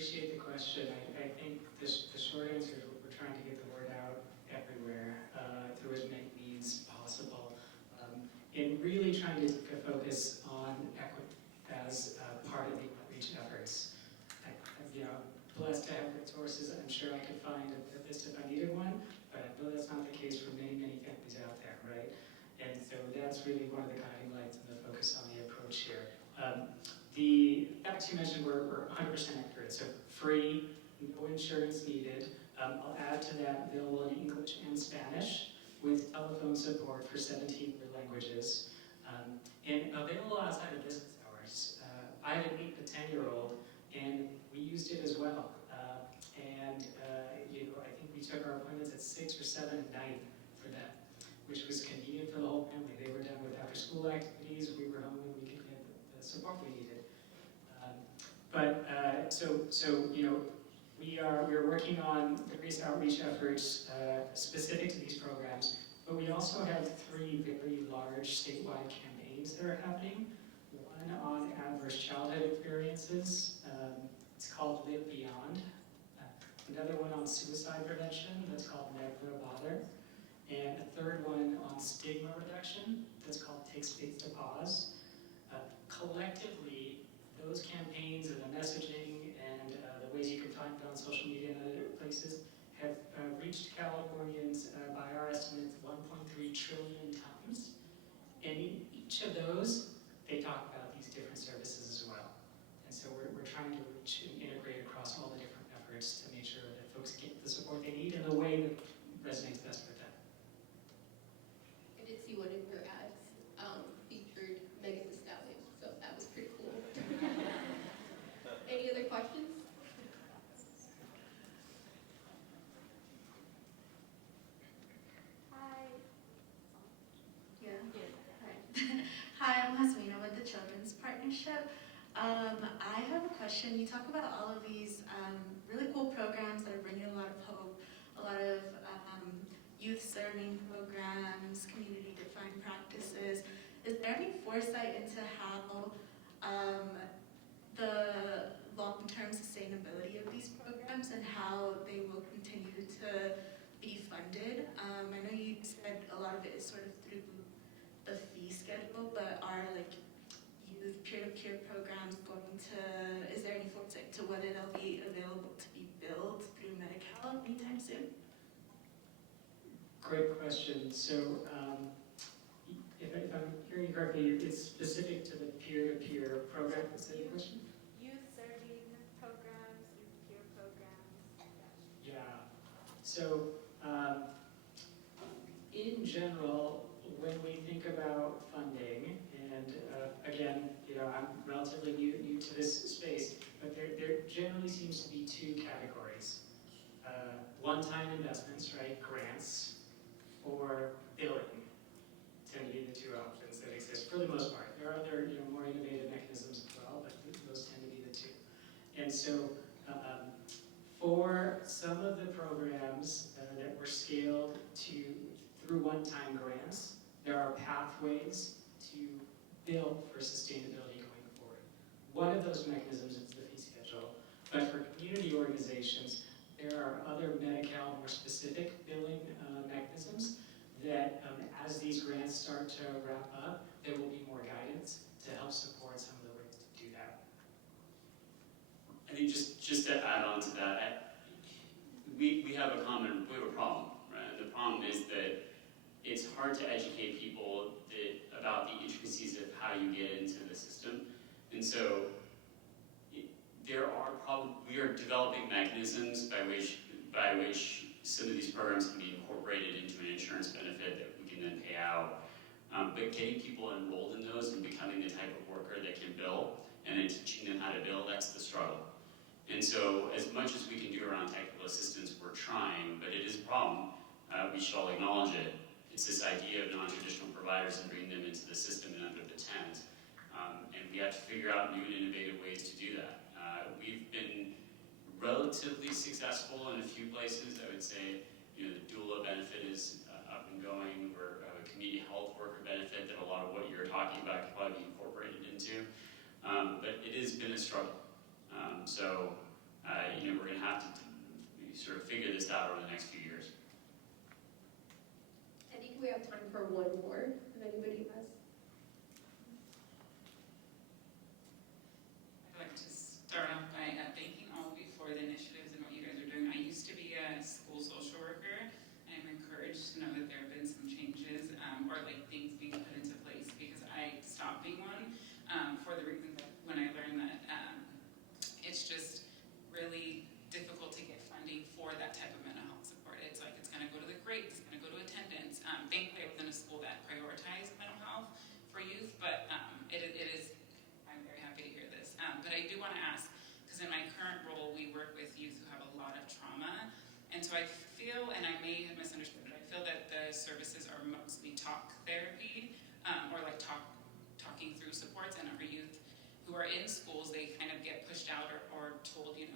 appreciate the question. I think the short answer is we're trying to get the word out everywhere through as many means possible. And really trying to focus on equity as part of the outreach efforts. I'm blessed to have resources. I'm sure I could find a list if I needed one, but I know that's not the case for many, many families out there, right? And so that's really one of the guiding lights and the focus on the approach here. The facts you mentioned were 100% accurate. So free, no insurance needed. I'll add to that available in English and Spanish with telephone support for 17 other languages. And available outside of business hours. I have an 8 to 10-year-old, and we used it as well. I think we took our appointments at 6 or 7 at night for them, which was convenient for the whole family. They were done with after-school activities. We were home, and we could get the support we needed. We're working on various outreach efforts specific to these programs, but we also have 3 very large statewide campaigns that are happening. One on adverse childhood experiences. It's called Live Beyond. Another one on suicide prevention. That's called Never Bother. And a third one on stigma reduction. That's called Take Space to Pause. Collectively, those campaigns and the messaging and the ways you can find it on social media and other places have reached Californians by our estimates 1.3 trillion times. And in each of those, they talk about these different services as well. And so we're trying to reach and integrate across all the different efforts to make sure that folks get the support they need in the way that resonates best with them. I did see one of your ads featured Megan Thee Stallion, so that was pretty cool. Any other questions? Hi. Yeah. Hi. Hi, I'm Hasmina with the Children's Partnership. I have a question. You talk about all of these really cool programs that are bringing a lot of hope, a lot of youth serving programs, community-defined practices. Is there any foresight into how the long-term sustainability of these programs and how they will continue to be funded? I know you said a lot of it is sort of through the fee schedule, but are youth peer-to-peer programs going to, is there any foresight to whether they'll be available to be billed through Medi-Cal anytime soon? Great question. So, if I'm hearing you correctly, it's specific to the peer-to-peer program. Is that your question? Youth serving programs, youth peer programs. Yeah. So, in general, when we think about funding, and again, I'm relatively new to this space, but there generally seems to be 2 categories. One-time investments, right, grants, or billing tend to be the 2 options that exist for the most part. There are other more innovative mechanisms as well, but those tend to be the 2. And so for some of the programs that were scaled through one-time grants, there are pathways to bill for sustainability going forward. One of those mechanisms is the fee schedule, but for community organizations, there are other Medi-Cal more specific billing mechanisms that as these grants start to wrap up, there will be more guidance to help support some of the ways to do that. I think just to add on to that, we have a problem, right? The problem is that it's hard to educate people about the intricacies of how you get into the system. And so we are developing mechanisms by which some of these programs can be incorporated into an insurance benefit that we can then pay out. But getting people enrolled in those and becoming the type of worker that can bill and then teaching them how to bill, that's the struggle. And so as much as we can do around technical assistance, we're trying, but it is a problem. We should all acknowledge it. It's this idea of non-traditional providers and bringing them into the system and under the tent. And we have to figure out new and innovative ways to do that. We've been relatively successful in a few places. I would say, the doula benefit is up and going. We're a community health worker benefit that a lot of what you're talking about could probably be incorporated into. But it has been a struggle. we're going to have to sort of figure this out over the next few years. I think we have time for one more, if anybody has. I'd like to start off by thanking all of you for the initiatives and what you guys are doing. I used to be a school social worker, and I'm encouraged to know that there have been some changes or like things being put into place, because I stopped being one for the reason that when I learned that it's just really difficult to get funding for that type of mental health support. It's like it's going to go to the grades, it's going to go to attendance. Thankfully, I was in a school that prioritized mental health for youth, but it is, I'm very happy to hear this. But I do want to ask, because in my current role, we work with youth who have a lot of trauma, and so I feel, and I may have misunderstood, but I feel that the services are mostly talk therapy, or like talking through supports, and our youth who are in schools, they kind of get pushed out or told, we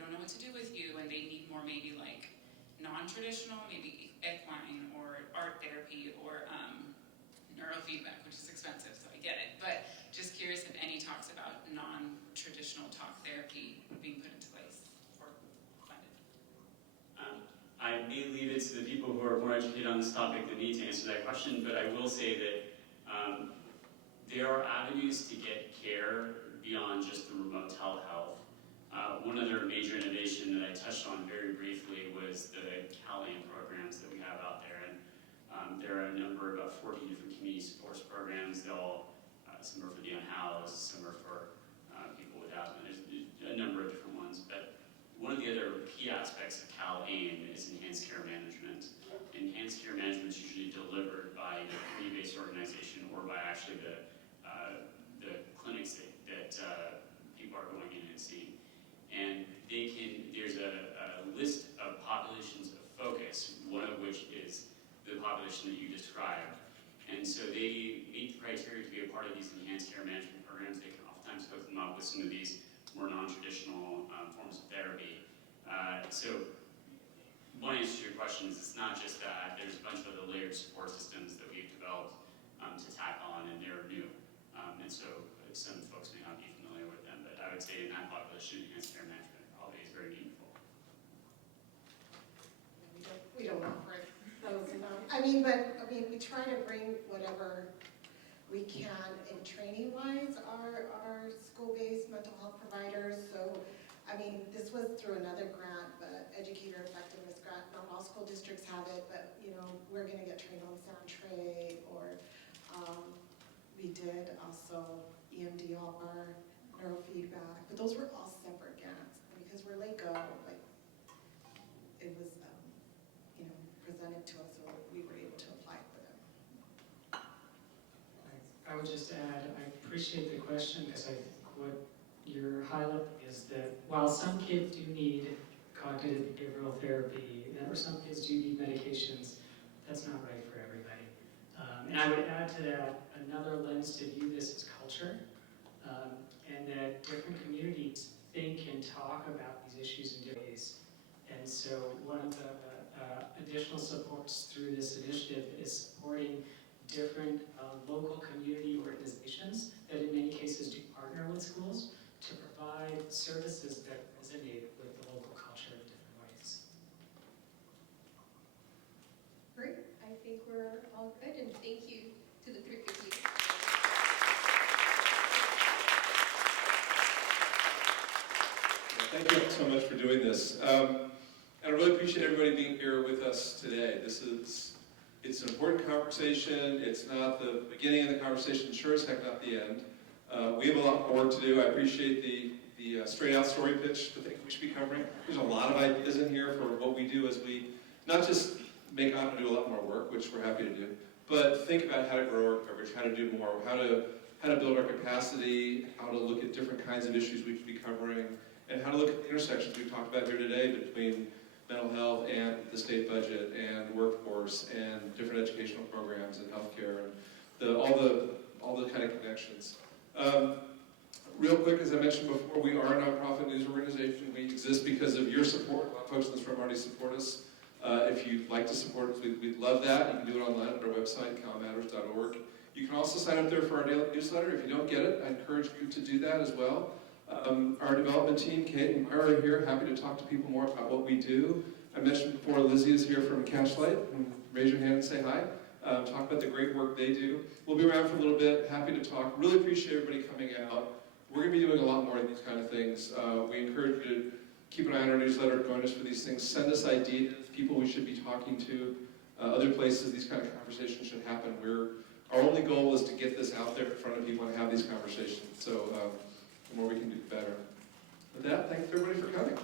don't know what to do with you, and they need more maybe like non-traditional, maybe equine or art therapy or neurofeedback, which is expensive, so I get it. But just curious if any talks about non-traditional talk therapy being put into place or funded. I may leave it to the people who are more educated on this topic than me to answer that question, but I will say that there are avenues to get care beyond just the remote telehealth. One other major innovation that I touched on very briefly was the CalMatters programs that we have out there. And there are a number, about 14 different community supports programs. Some are for the unhoused, some are for people with asthma. There's a number of different ones. But one of the other key aspects of CalAIM is enhanced care management. Enhanced care management is usually delivered by a community-based organization or by actually the clinics that people are going in and seeing. And there's a list of populations of focus, one of which is the population that you described. And so they meet the criteria to be a part of these enhanced care management programs. They can oftentimes hook them up with some of these more non-traditional forms of therapy. So one answer to your question is it's not just that. There's a bunch of other layered support systems that we've developed to tack on, and they're new. And so some folks may not be familiar with them, but I would say in that population, enhanced care management probably is very meaningful. We don't offer those, we try to bring whatever we can in training-wise, our school-based mental health providers. So, this was through another grant, but Educator Effectiveness Grant. Not all school districts have it, but, we're gonna get trained on sound tray, or we did also EMDR, neurofeedback, but those were all separate grants. And because we're LACO, it was, presented to us, so we were able to apply for them. I would just add, I appreciate the question, because I think what you're highlighting is that while some kids do need cognitive behavioral therapy, or some kids do need medications, that's not right for everybody. And I would add to that another lens to view this as culture, and that different communities think and talk about these issues in different ways. And so one of the additional supports through this initiative is supporting different local community organizations that in many cases do partner with schools to provide services that resonate with the local culture in different ways. Great, I think we're all good, and thank you to the three of you. Thank you so much for doing this. And I really appreciate everybody being here with us today. It's an important conversation. It's not the beginning of the conversation, sure as heck not the end. We have a lot more to do. I appreciate the straight out story pitch, the things we should be covering. There's a lot of ideas in here for what we do as we not just make Amin do a lot more work, which we're happy to do, but think about how to grow our coverage, how to do more, how to build our capacity, how to look at different kinds of issues we should be covering, and how to look at the intersections we've talked about here today between mental health and the state budget and workforce and different educational programs and healthcare and all the kind of connections. Real quick, as I mentioned before, we are a nonprofit news organization. We exist because of your support. A lot of folks in this room already support us. If you'd like to support us, we'd love that. You can do it online at our website, calmatters.org. You can also sign up there for our daily newsletter. If you don't get it, I encourage you to do that as well. Our development team, Kate and Myra, are here, happy to talk to people more about what we do. I mentioned before, Lizzie is here from Cashlight. Raise your hand and say hi. Talk about the great work they do. We'll be around for a little bit, happy to talk. Really appreciate everybody coming out. We're going to be doing a lot more of these kind of things. We encourage you to keep an eye on our newsletter, join us for these things. Send us ideas, people we should be talking to, other places these kind of conversations should happen. Our only goal is to get this out there in front of people and have these conversations. So the more we can do, the better. With that, thanks everybody for coming.